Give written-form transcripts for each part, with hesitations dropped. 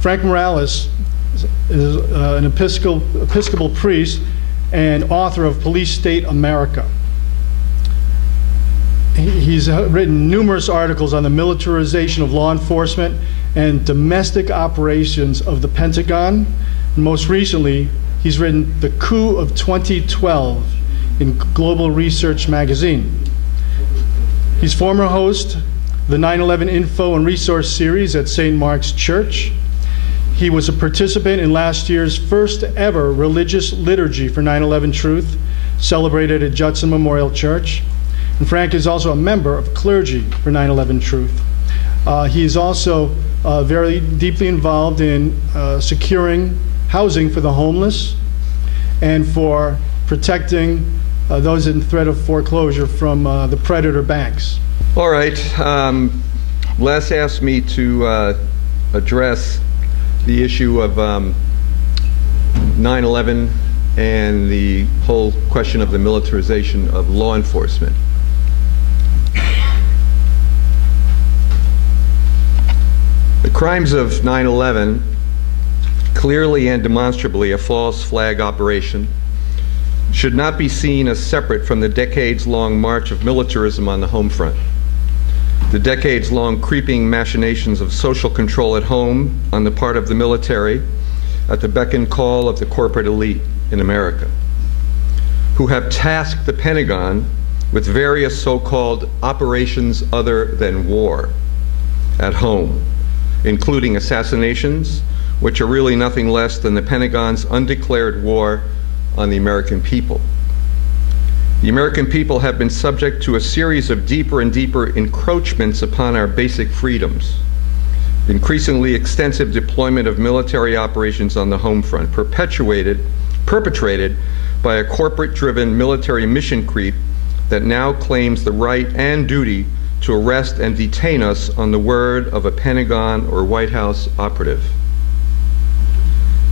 Frank Morales is an Episcopal priest and author of Police State America. He's written numerous articles on the militarization of law enforcement and domestic operations of the Pentagon. And most recently, he's written The Coup of 2012 in Global Research magazine. He's former host of the 9/11 Info and Resource Series at St. Mark's Church. He was a participant in last year's first ever religious liturgy for 9/11 Truth, celebrated at Judson Memorial Church. And Frank is also a member of clergy for 9/11 Truth. He is also very deeply involved in securing housing for the homeless and for protecting those in threat of foreclosure from the predator banks. All right. Les asked me to address the issue of 9/11 and the whole question of the militarization of law enforcement. The crimes of 9/11, clearly and demonstrably a false flag operation, should not be seen as separate from the decades-long march of militarism on the home front, the decades-long creeping machinations of social control at home on the part of the military at the beck and call of the corporate elite in America, who have tasked the Pentagon with various so-called operations other than war at home, including assassinations, which are really nothing less than the Pentagon's undeclared war on the American people. The American people have been subject to a series of deeper and deeper encroachments upon our basic freedoms. Increasingly extensive deployment of military operations on the home front, perpetrated by a corporate-driven military mission creep that now claims the right and duty to arrest and detain us on the word of a Pentagon or White House operative.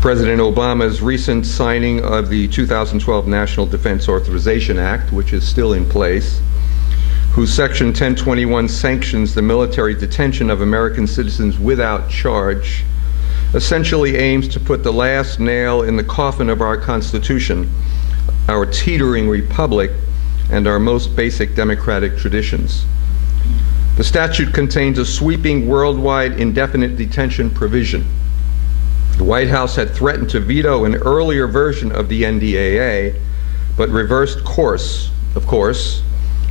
President Obama's recent signing of the 2012 National Defense Authorization Act, which is still in place, whose Section 1021 sanctions the military detention of American citizens without charge, essentially aims to put the last nail in the coffin of our Constitution, our teetering republic, and our most basic democratic traditions. The statute contains a sweeping worldwide indefinite detention provision. The White House had threatened to veto an earlier version of the NDAA, but reversed course, of course,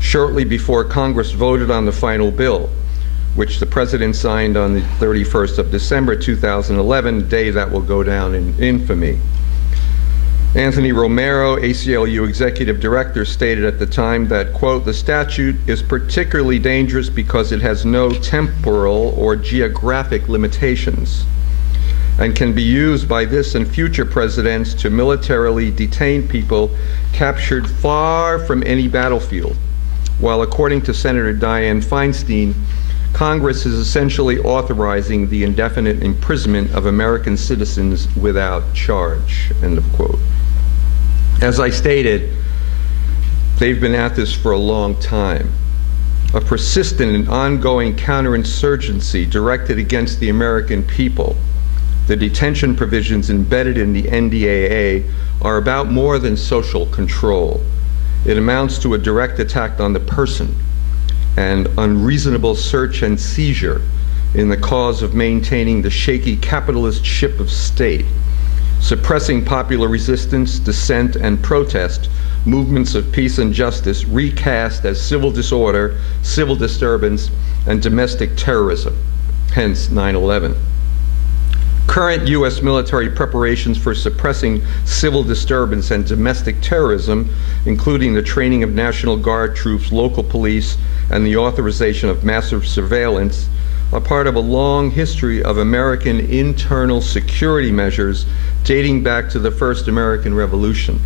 shortly before Congress voted on the final bill, which the President signed on the 31st of December 2011, a day that will go down in infamy. Anthony Romero, ACLU Executive Director, stated at the time that, quote, "The statute is particularly dangerous because it has no temporal or geographic limitations and can be used by this and future presidents to militarily detain people captured far from any battlefield, while according to Senator Dianne Feinstein, Congress is essentially authorizing the indefinite imprisonment of American citizens without charge," end of quote. As I stated, they've been at this for a long time. A persistent and ongoing counterinsurgency directed against the American people. The detention provisions embedded in the NDAA are about more than social control. It amounts to a direct attack on the person and unreasonable search and seizure in the cause of maintaining the shaky capitalist ship of state, suppressing popular resistance, dissent, and protest, movements of peace and justice recast as civil disorder, civil disturbance, and domestic terrorism, hence 9/11. Current U.S. military preparations for suppressing civil disturbance and domestic terrorism, including the training of National Guard troops, local police, and the authorization of massive surveillance, are part of a long history of American internal security measures dating back to the first American Revolution.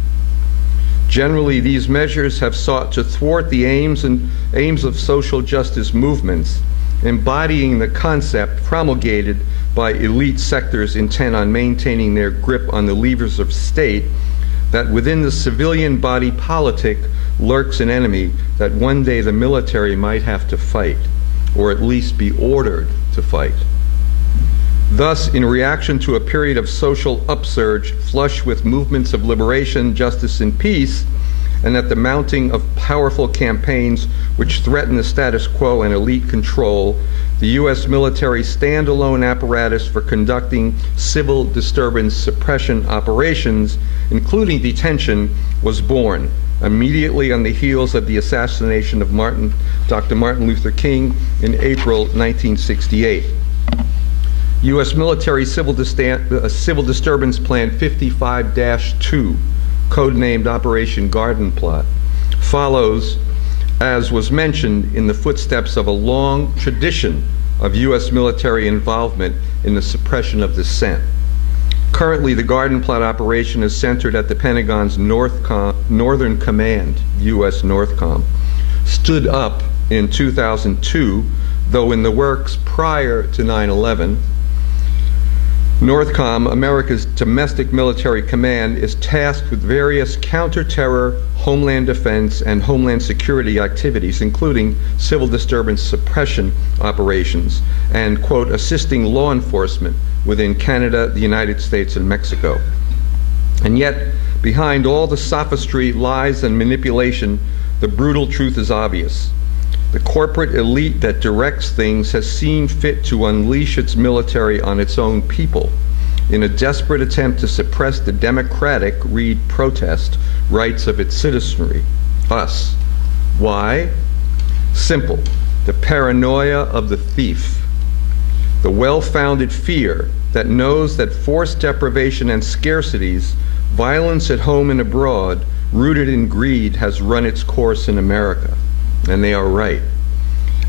Generally, these measures have sought to thwart the aims of social justice movements, embodying the concept promulgated by elite sectors intent on maintaining their grip on the levers of state, that within the civilian body politic lurks an enemy that one day the military might have to fight, or at least be ordered to fight. Thus, in reaction to a period of social upsurge flush with movements of liberation, justice, and peace, and at the mounting of powerful campaigns which threaten the status quo and elite control, the U.S. military standalone apparatus for conducting civil disturbance suppression operations, including detention, was born immediately on the heels of the assassination of Dr. Martin Luther King in April 1968. U.S. Military Civil Disturbance Plan 55-2, codenamed Operation Garden Plot, follows, as was mentioned, in the footsteps of a long tradition of U.S. military involvement in the suppression of dissent. Currently, the Garden Plot operation is centered at the Pentagon's Northern Command, U.S. NORTHCOM, stood up in 2002, though in the works prior to 9/11. NORTHCOM, America's domestic military command, is tasked with various counter-terror, homeland defense, and homeland security activities, including civil disturbance suppression operations and, quote, assisting law enforcement within Canada, the United States, and Mexico. And yet, behind all the sophistry, lies, and manipulation, the brutal truth is obvious. The corporate elite that directs things has seen fit to unleash its military on its own people in a desperate attempt to suppress the democratic, read protest, rights of its citizenry, us. Why? Simple. The paranoia of the thief. The well-founded fear that knows that forced deprivation and scarcities, violence at home and abroad, rooted in greed, has run its course in America. And they are right.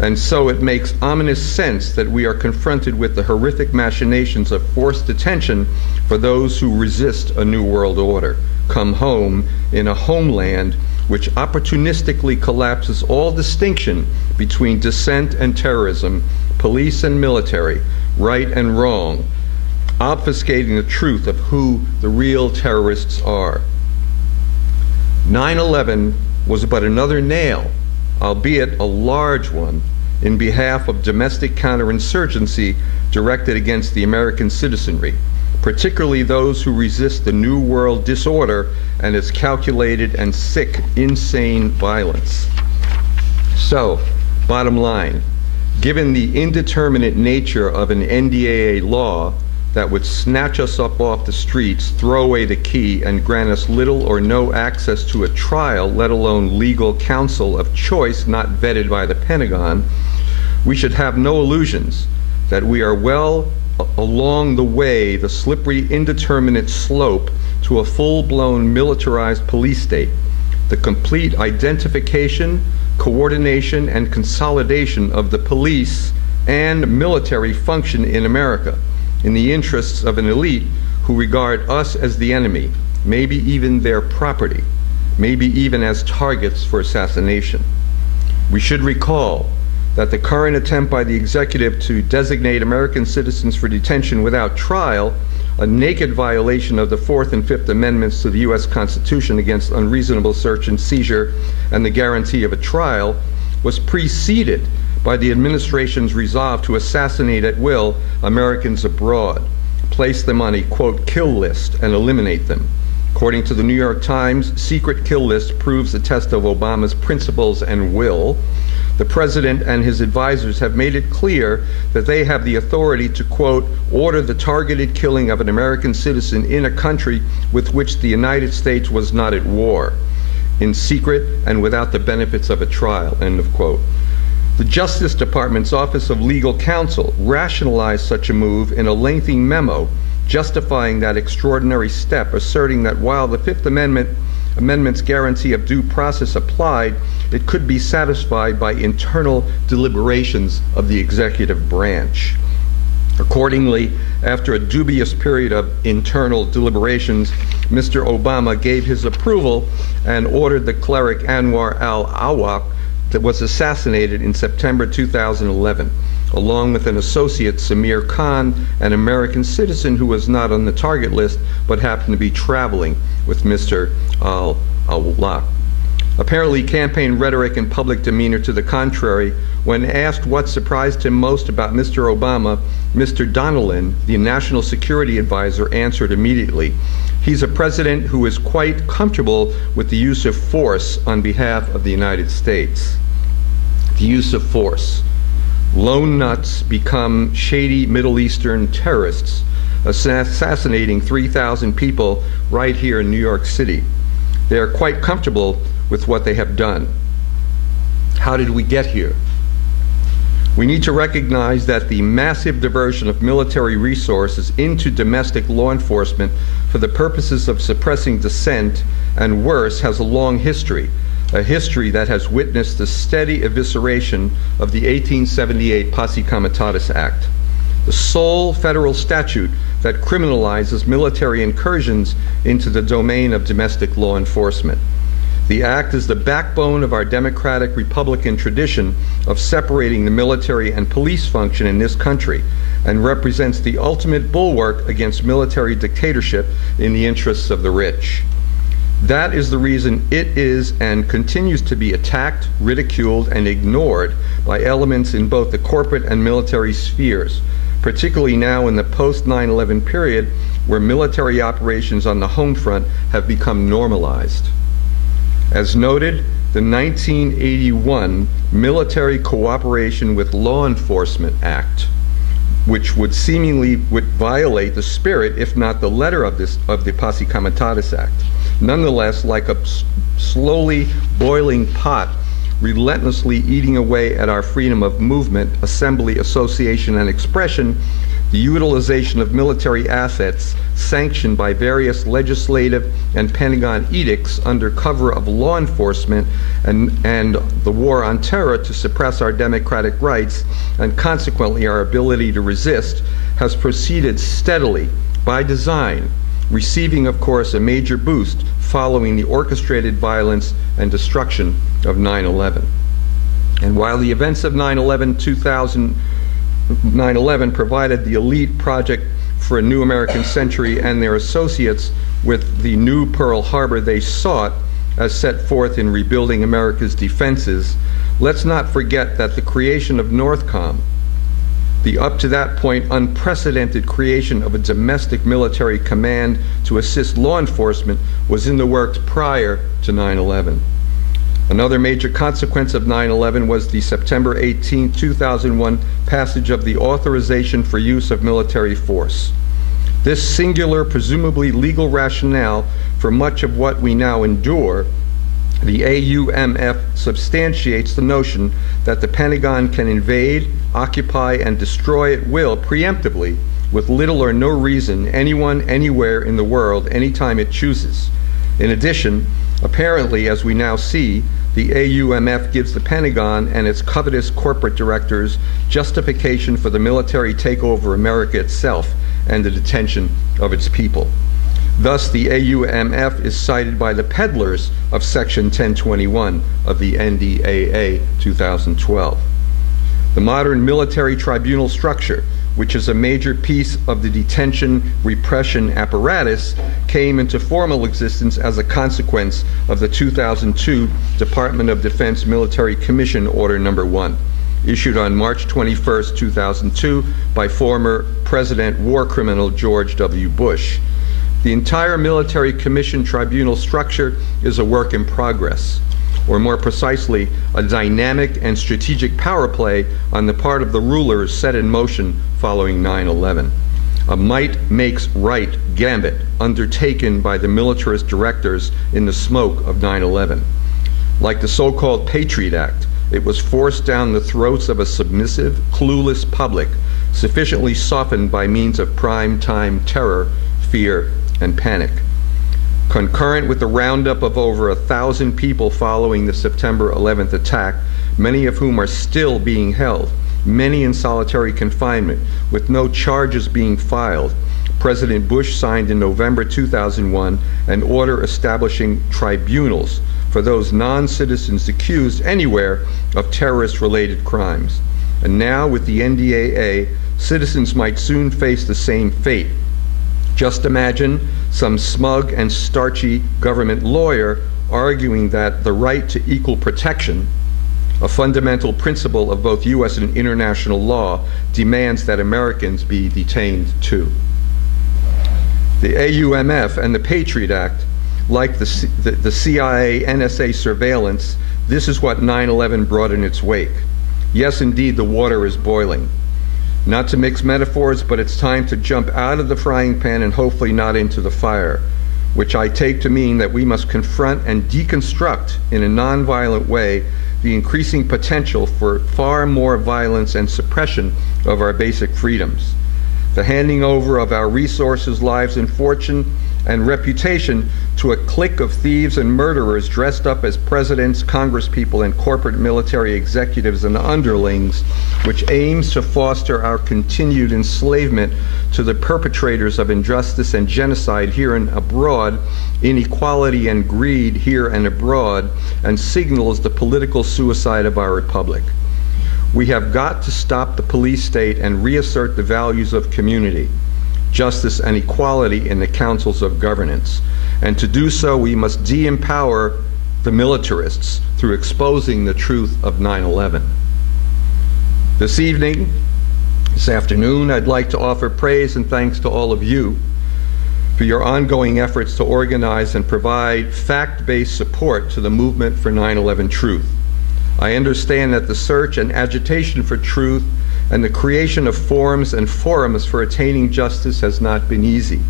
And so it makes ominous sense that we are confronted with the horrific machinations of forced detention for those who resist a new world order, come home in a homeland which opportunistically collapses all distinction between dissent and terrorism, police and military, right and wrong, obfuscating the truth of who the real terrorists are. 9/11 was but another nail, albeit a large one, in behalf of domestic counterinsurgency directed against the American citizenry, particularly those who resist the New World disorder and its calculated and sick, insane violence. So, bottom line, given the indeterminate nature of an NDAA law that would snatch us up off the streets, throw away the key, and grant us little or no access to a trial, let alone legal counsel of choice not vetted by the Pentagon, we should have no illusions that we are well along the way, the slippery, indeterminate slope to a full-blown militarized police state, the complete identification, coordination, and consolidation of the police and military function in America, in the interests of an elite who regard us as the enemy, maybe even their property, maybe even as targets for assassination. We should recall that the current attempt by the executive to designate American citizens for detention without trial, a naked violation of the Fourth and Fifth Amendments to the U.S. Constitution against unreasonable search and seizure and the guarantee of a trial, was preceded by the administration's resolve to assassinate at will Americans abroad, place them on a, quote, kill list, and eliminate them. According to the New York Times, secret kill list proves the test of Obama's principles and will. The president and his advisors have made it clear that they have the authority to, quote, order the targeted killing of an American citizen in a country with which the United States was not at war, in secret and without the benefits of a trial, end of quote. The Justice Department's Office of Legal Counsel rationalized such a move in a lengthy memo justifying that extraordinary step, asserting that while the Fifth Amendment's guarantee of due process applied, it could be satisfied by internal deliberations of the executive branch. Accordingly, after a dubious period of internal deliberations, Mr. Obama gave his approval and ordered the cleric Anwar al-Awwaq, that was assassinated in September 2011, along with an associate, Samir Khan, an American citizen who was not on the target list but happened to be traveling with Mr. al-Awwaq. Apparently, campaign rhetoric and public demeanor to the contrary, when asked what surprised him most about Mr. Obama, Mr. Donnellan, the National Security Advisor, answered immediately. He's a president who is quite comfortable with the use of force on behalf of the United States. The use of force. Lone nuts become shady Middle Eastern terrorists, assassinating 3,000 people right here in New York City. They are quite comfortable with what they have done. How did we get here? We need to recognize that the massive diversion of military resources into domestic law enforcement for the purposes of suppressing dissent and worse has a long history, a history that has witnessed the steady evisceration of the 1878 Posse Comitatus Act, the sole federal statute that criminalizes military incursions into the domain of domestic law enforcement. The act is the backbone of our democratic Republican tradition of separating the military and police function in this country, and represents the ultimate bulwark against military dictatorship in the interests of the rich. That is the reason it is and continues to be attacked, ridiculed, and ignored by elements in both the corporate and military spheres, particularly now in the post-9/11 period where military operations on the home front have become normalized. As noted, the 1981 Military Cooperation with Law Enforcement Act, which would seemingly violate the spirit, if not the letter of the Posse Comitatus Act. Nonetheless, like a slowly boiling pot, relentlessly eating away at our freedom of movement, assembly, association, and expression, the utilization of military assets sanctioned by various legislative and Pentagon edicts under cover of law enforcement and the war on terror to suppress our democratic rights and consequently our ability to resist has proceeded steadily by design, receiving, of course, a major boost following the orchestrated violence and destruction of 9/11. And while the events of 9/11 provided the elite project for a new American century and their associates with the new Pearl Harbor they sought, as set forth in Rebuilding America's Defenses, let's not forget that the creation of NORTHCOM, the up to that point unprecedented creation of a domestic military command to assist law enforcement, was in the works prior to 9/11. Another major consequence of 9/11 was the September 18, 2001 passage of the Authorization for Use of Military Force. This singular, presumably legal rationale for much of what we now endure, the AUMF substantiates the notion that the Pentagon can invade, occupy, and destroy at will preemptively, with little or no reason, anyone, anywhere in the world, anytime it chooses. In addition, apparently, as we now see, the AUMF gives the Pentagon and its covetous corporate directors justification for the military takeover of America itself and the detention of its people. Thus, the AUMF is cited by the peddlers of Section 1021 of the NDAA 2012. The modern military tribunal structure, which is a major piece of the detention repression apparatus, came into formal existence as a consequence of the 2002 Department of Defense Military Commission Order No. 1, issued on March 21, 2002 by former President war criminal George W. Bush. The entire military commission tribunal structure is a work in progress, or more precisely, a dynamic and strategic power play on the part of the rulers set in motion following 9/11. A might makes right gambit undertaken by the militarist directors in the smoke of 9/11. Like the so-called Patriot Act, it was forced down the throats of a submissive, clueless public, sufficiently softened by means of prime-time terror, fear, and panic. Concurrent with the roundup of over 1,000 people following the September 11th attack, many of whom are still being held, many in solitary confinement, with no charges being filed, President Bush signed in November 2001 an order establishing tribunals for those non-citizens accused anywhere of terrorist-related crimes. And now, with the NDAA, citizens might soon face the same fate. Just imagine some smug and starchy government lawyer arguing that the right to equal protection, A fundamental principle of both U.S. and international law demands that Americans be detained too. The AUMF and the Patriot Act, like the CIA NSA surveillance, this is what 9/11 brought in its wake. Yes, indeed, the water is boiling. Not to mix metaphors, but it's time to jump out of the frying pan and hopefully not into the fire, which I take to mean that we must confront and deconstruct in a nonviolent way the increasing potential for far more violence and suppression of our basic freedoms. The handing over of our resources, lives, and fortune and reputation to a clique of thieves and murderers dressed up as presidents, congresspeople, and corporate military executives and underlings, which aims to foster our continued enslavement to the perpetrators of injustice and genocide here and abroad, inequality and greed here and abroad, and signals the political suicide of our republic. We have got to stop the police state and reassert the values of community, justice, and equality in the councils of governance. And to do so, we must de-empower the militarists through exposing the truth of 9/11. This afternoon, I'd like to offer praise and thanks to all of you for your ongoing efforts to organize and provide fact-based support to the movement for 9/11 truth. I understand that the search and agitation for truth and the creation of forms and forums for attaining justice has not been easy.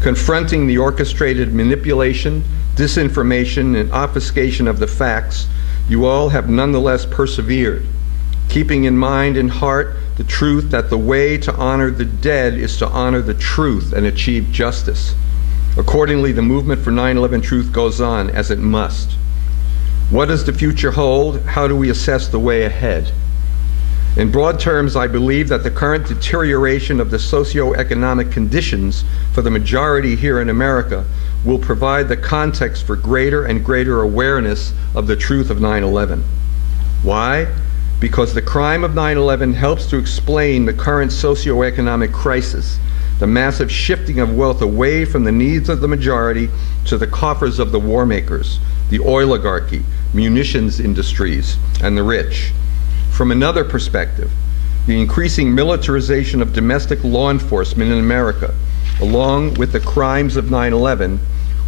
Confronting the orchestrated manipulation, disinformation, and obfuscation of the facts, you all have nonetheless persevered, keeping in mind and heart the truth that the way to honor the dead is to honor the truth and achieve justice. Accordingly, the movement for 9/11 truth goes on as it must. What does the future hold? How do we assess the way ahead? In broad terms, I believe that the current deterioration of the socioeconomic conditions for the majority here in America will provide the context for greater and greater awareness of the truth of 9/11. Why? Because the crime of 9/11 helps to explain the current socioeconomic crisis, the massive shifting of wealth away from the needs of the majority to the coffers of the war makers, the oligarchy, munitions industries, and the rich. From another perspective, the increasing militarization of domestic law enforcement in America, along with the crimes of 9/11,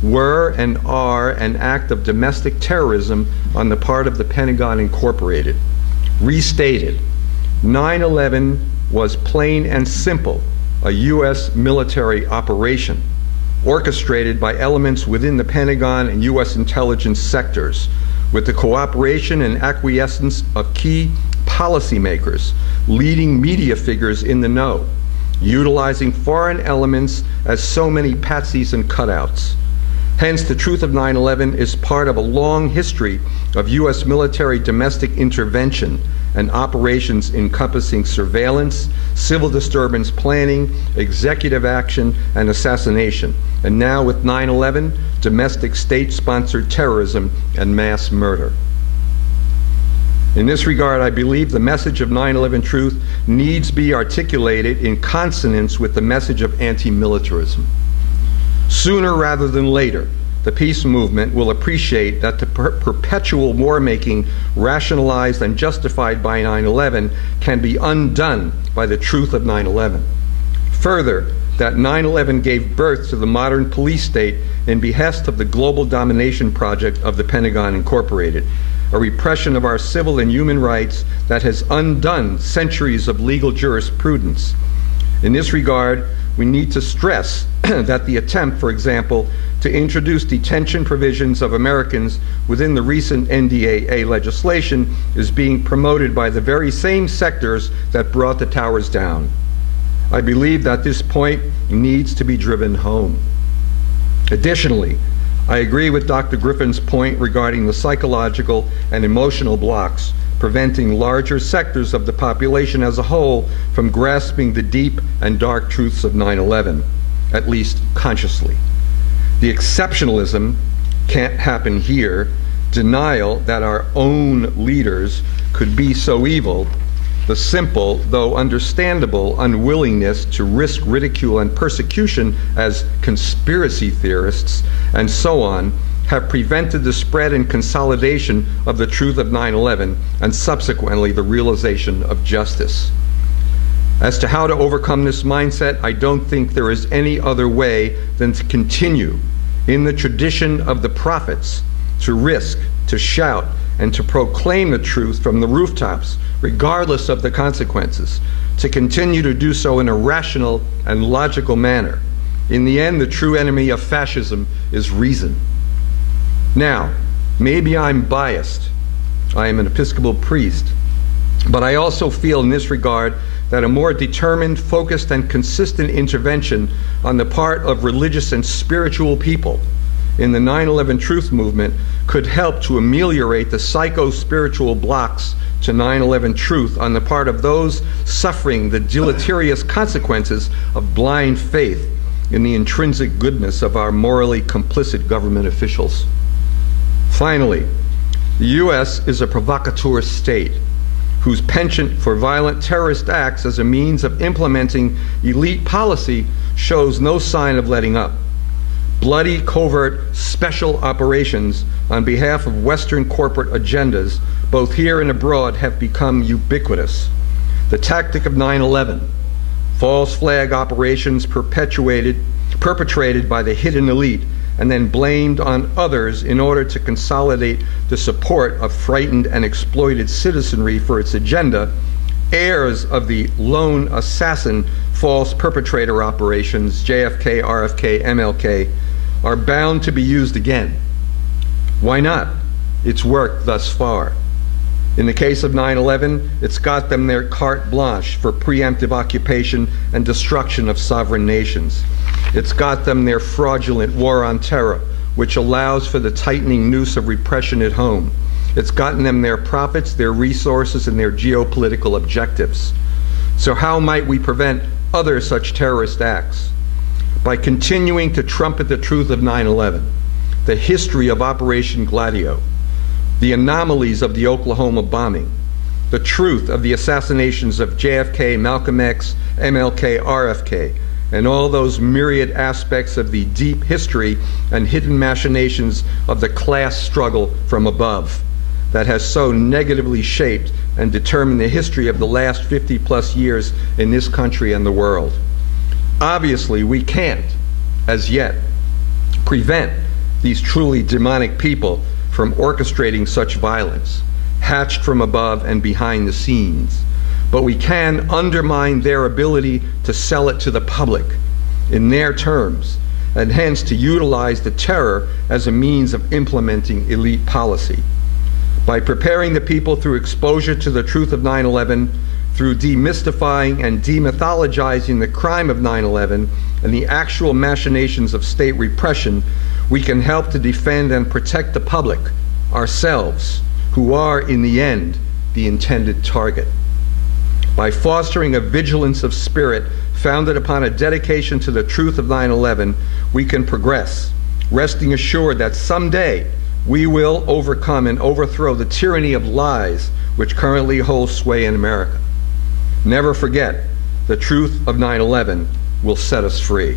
were and are an act of domestic terrorism on the part of the Pentagon Incorporated. Restated, 9/11 was plain and simple a U.S. military operation orchestrated by elements within the Pentagon and U.S. intelligence sectors, with the cooperation and acquiescence of key policymakers, leading media figures in the know, utilizing foreign elements as so many patsies and cutouts. Hence, the truth of 9/11 is part of a long history of U.S. military domestic intervention and operations encompassing surveillance, civil disturbance planning, executive action, and assassination. And now with 9/11, domestic state-sponsored terrorism and mass murder. In this regard, I believe the message of 9/11 truth needs be articulated in consonance with the message of anti-militarism. Sooner rather than later, the peace movement will appreciate that the perpetual war-making rationalized and justified by 9/11 can be undone by the truth of 9/11. Further, that 9/11 gave birth to the modern police state in behest of the global domination project of the Pentagon Incorporated, a repression of our civil and human rights that has undone centuries of legal jurisprudence. In this regard, we need to stress that the attempt, for example, to introduce detention provisions of Americans within the recent NDAA legislation is being promoted by the very same sectors that brought the towers down. I believe that this point needs to be driven home. Additionally, I agree with Dr. Griffin's point regarding the psychological and emotional blocks preventing larger sectors of the population as a whole from grasping the deep and dark truths of 9/11, at least consciously. The exceptionalism can't happen here, denial that our own leaders could be so evil, the simple, though understandable, unwillingness to risk ridicule and persecution as conspiracy theorists, and so on, have prevented the spread and consolidation of the truth of 9/11 and subsequently the realization of justice. As to how to overcome this mindset, I don't think there is any other way than to continue in the tradition of the prophets, to risk, to shout, and to proclaim the truth from the rooftops, regardless of the consequences, to continue to do so in a rational and logical manner. In the end, the true enemy of fascism is reason. Now, maybe I'm biased. I am an Episcopal priest, but I also feel in this regard that a more determined, focused, and consistent intervention on the part of religious and spiritual people in the 9/11 truth movement could help to ameliorate the psycho-spiritual blocks to 9/11 truth on the part of those suffering the deleterious consequences of blind faith in the intrinsic goodness of our morally complicit government officials. Finally, the U.S. is a provocateur state whose penchant for violent terrorist acts as a means of implementing elite policy shows no sign of letting up. Bloody, covert, special operations on behalf of Western corporate agendas, both here and abroad, have become ubiquitous. The tactic of 9/11, false flag operations perpetrated by the hidden elite and then blamed on others in order to consolidate the support of frightened and exploited citizenry for its agenda, heirs of the lone assassin false perpetrator operations, JFK, RFK, MLK, are bound to be used again. Why not? It's worked thus far. In the case of 9/11, it's got them their carte blanche for preemptive occupation and destruction of sovereign nations. It's got them their fraudulent war on terror, which allows for the tightening noose of repression at home. It's gotten them their profits, their resources, and their geopolitical objectives. So how might we prevent other such terrorist acts? By continuing to trumpet the truth of 9/11, the history of Operation Gladio, the anomalies of the Oklahoma bombing, the truth of the assassinations of JFK, Malcolm X, MLK, RFK, and all those myriad aspects of the deep history and hidden machinations of the class struggle from above that has so negatively shaped and determined the history of the last 50+ years in this country and the world. Obviously, we can't, as yet, prevent these truly demonic people from orchestrating such violence, hatched from above and behind the scenes. But we can undermine their ability to sell it to the public in their terms, and hence to utilize the terror as a means of implementing elite policy. By preparing the people through exposure to the truth of 9/11, through demystifying and demythologizing the crime of 9/11 and the actual machinations of state repression, we can help to defend and protect the public, ourselves, who are, in the end, the intended target. By fostering a vigilance of spirit founded upon a dedication to the truth of 9/11, we can progress, resting assured that someday we will overcome and overthrow the tyranny of lies which currently holds sway in America. Never forget, the truth of 9/11 will set us free.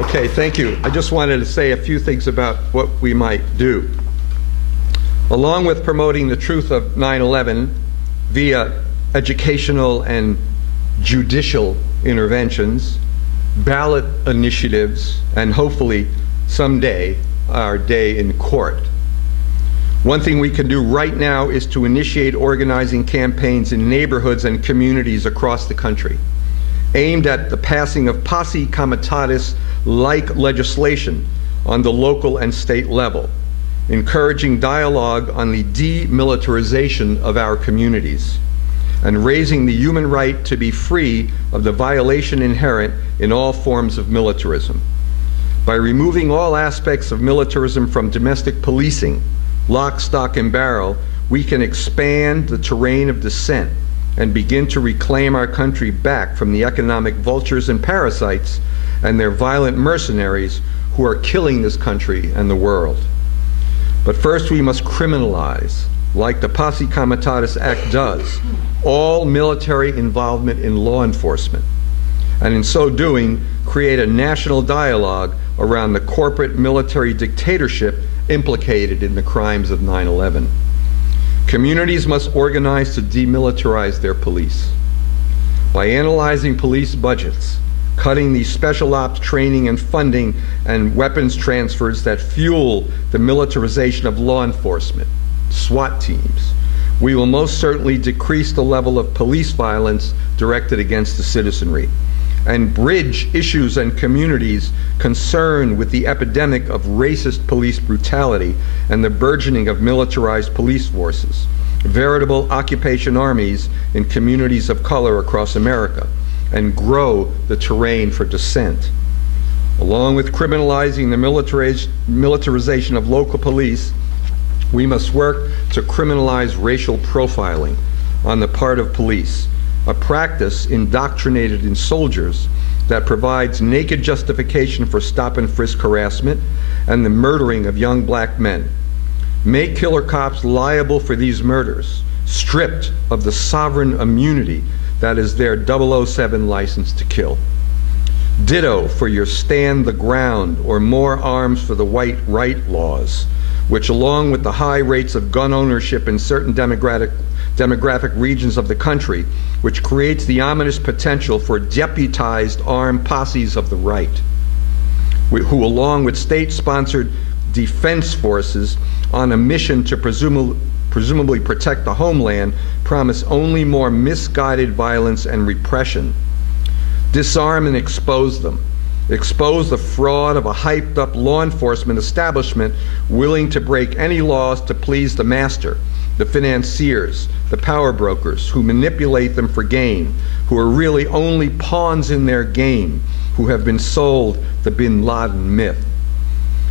Okay, thank you. I just wanted to say a few things about what we might do. Along with promoting the truth of 9/11 via educational and judicial interventions, ballot initiatives, and hopefully someday our day in court. One thing we can do right now is to initiate organizing campaigns in neighborhoods and communities across the country, aimed at the passing of posse comitatus-like legislation on the local and state level, encouraging dialogue on the demilitarization of our communities, and raising the human right to be free of the violation inherent in all forms of militarism. By removing all aspects of militarism from domestic policing, lock, stock, and barrel, we can expand the terrain of dissent and begin to reclaim our country back from the economic vultures and parasites and their violent mercenaries who are killing this country and the world. But first we must criminalize, like the Posse Comitatus Act does, all military involvement in law enforcement, and in so doing, create a national dialogue around the corporate military dictatorship implicated in the crimes of 9/11. Communities must organize to demilitarize their police. By analyzing police budgets, cutting the special ops training and funding and weapons transfers that fuel the militarization of law enforcement, SWAT teams, we will most certainly decrease the level of police violence directed against the citizenry and bridge issues and communities concerned with the epidemic of racist police brutality and the burgeoning of militarized police forces, veritable occupation armies in communities of color across America, and grow the terrain for dissent. Along with criminalizing the militarization of local police, we must work to criminalize racial profiling on the part of police, a practice indoctrinated in soldiers that provides naked justification for stop and frisk harassment and the murdering of young black men. Make killer cops liable for these murders, stripped of the sovereign immunity that is their 007 license to kill. Ditto for your stand the ground or more arms for the white right laws, which along with the high rates of gun ownership in certain demographic regions of the country, which creates the ominous potential for deputized armed posses of the right, who along with state-sponsored defense forces on a mission to presumably protect the homeland, promise only more misguided violence and repression. Disarm and expose them. Expose the fraud of a hyped-up law enforcement establishment willing to break any laws to please the master, the financiers, the power brokers who manipulate them for gain, who are really only pawns in their game, who have been sold the Bin Laden myth.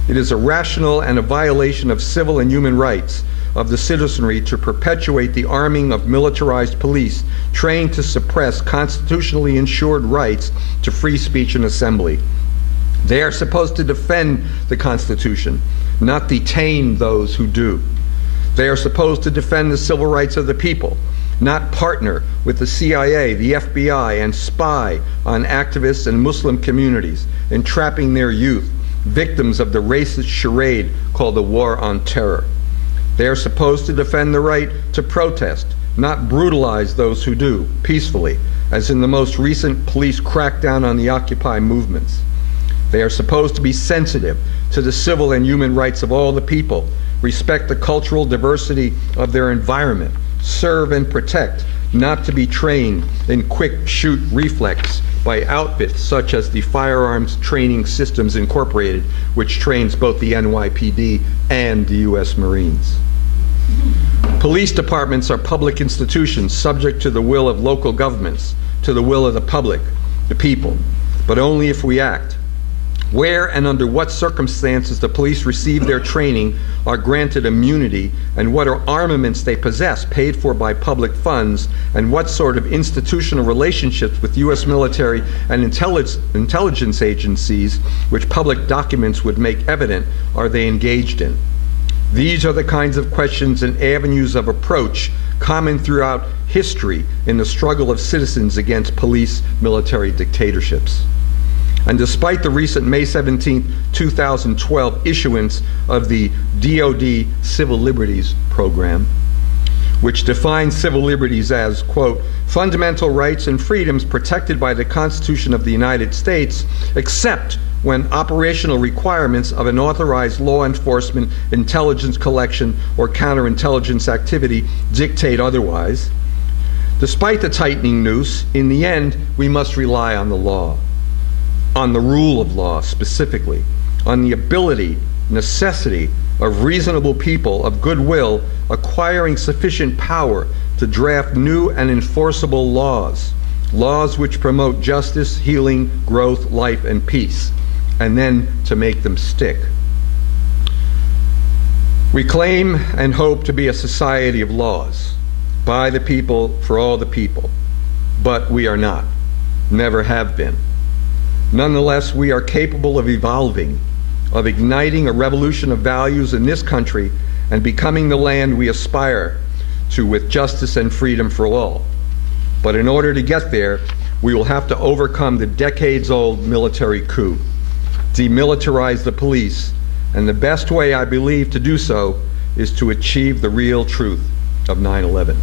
It is irrational and a violation of civil and human rights of the citizenry to perpetuate the arming of militarized police trained to suppress constitutionally ensured rights to free speech and assembly. They are supposed to defend the Constitution, not detain those who do. They are supposed to defend the civil rights of the people, not partner with the CIA, the FBI, and spy on activists and Muslim communities, entrapping their youth, victims of the racist charade called the War on Terror. They are supposed to defend the right to protest, not brutalize those who do, peacefully, as in the most recent police crackdown on the Occupy movements. They are supposed to be sensitive to the civil and human rights of all the people, respect the cultural diversity of their environment, serve and protect, not to be trained in quick shoot reflex by outfits such as the Firearms Training Systems Incorporated, which trains both the NYPD and the U.S. Marines. Police departments are public institutions subject to the will of local governments, to the will of the public, the people, but only if we act. Where and under what circumstances the police receive their training, are granted immunity, and what are armaments they possess paid for by public funds, and what sort of institutional relationships with U.S. military and intelligence agencies, which public documents would make evident, are they engaged in. These are the kinds of questions and avenues of approach common throughout history in the struggle of citizens against police military dictatorships. And despite the recent May 17, 2012 issuance of the DoD Civil Liberties Program, which defines civil liberties as, quote, fundamental rights and freedoms protected by the Constitution of the United States, except when operational requirements of an authorized law enforcement, intelligence collection, or counterintelligence activity dictate otherwise. Despite the tightening noose, in the end, we must rely on the law, on the rule of law specifically, on the ability, necessity of reasonable people of goodwill acquiring sufficient power to draft new and enforceable laws, laws which promote justice, healing, growth, life, and peace, and then to make them stick. We claim and hope to be a society of laws, by the people, for all the people, but we are not, never have been. Nonetheless, we are capable of evolving, of igniting a revolution of values in this country and becoming the land we aspire to with justice and freedom for all. But in order to get there, we will have to overcome the decades-old military coup, demilitarize the police, and the best way, I believe, to do so is to achieve the real truth of 9/11.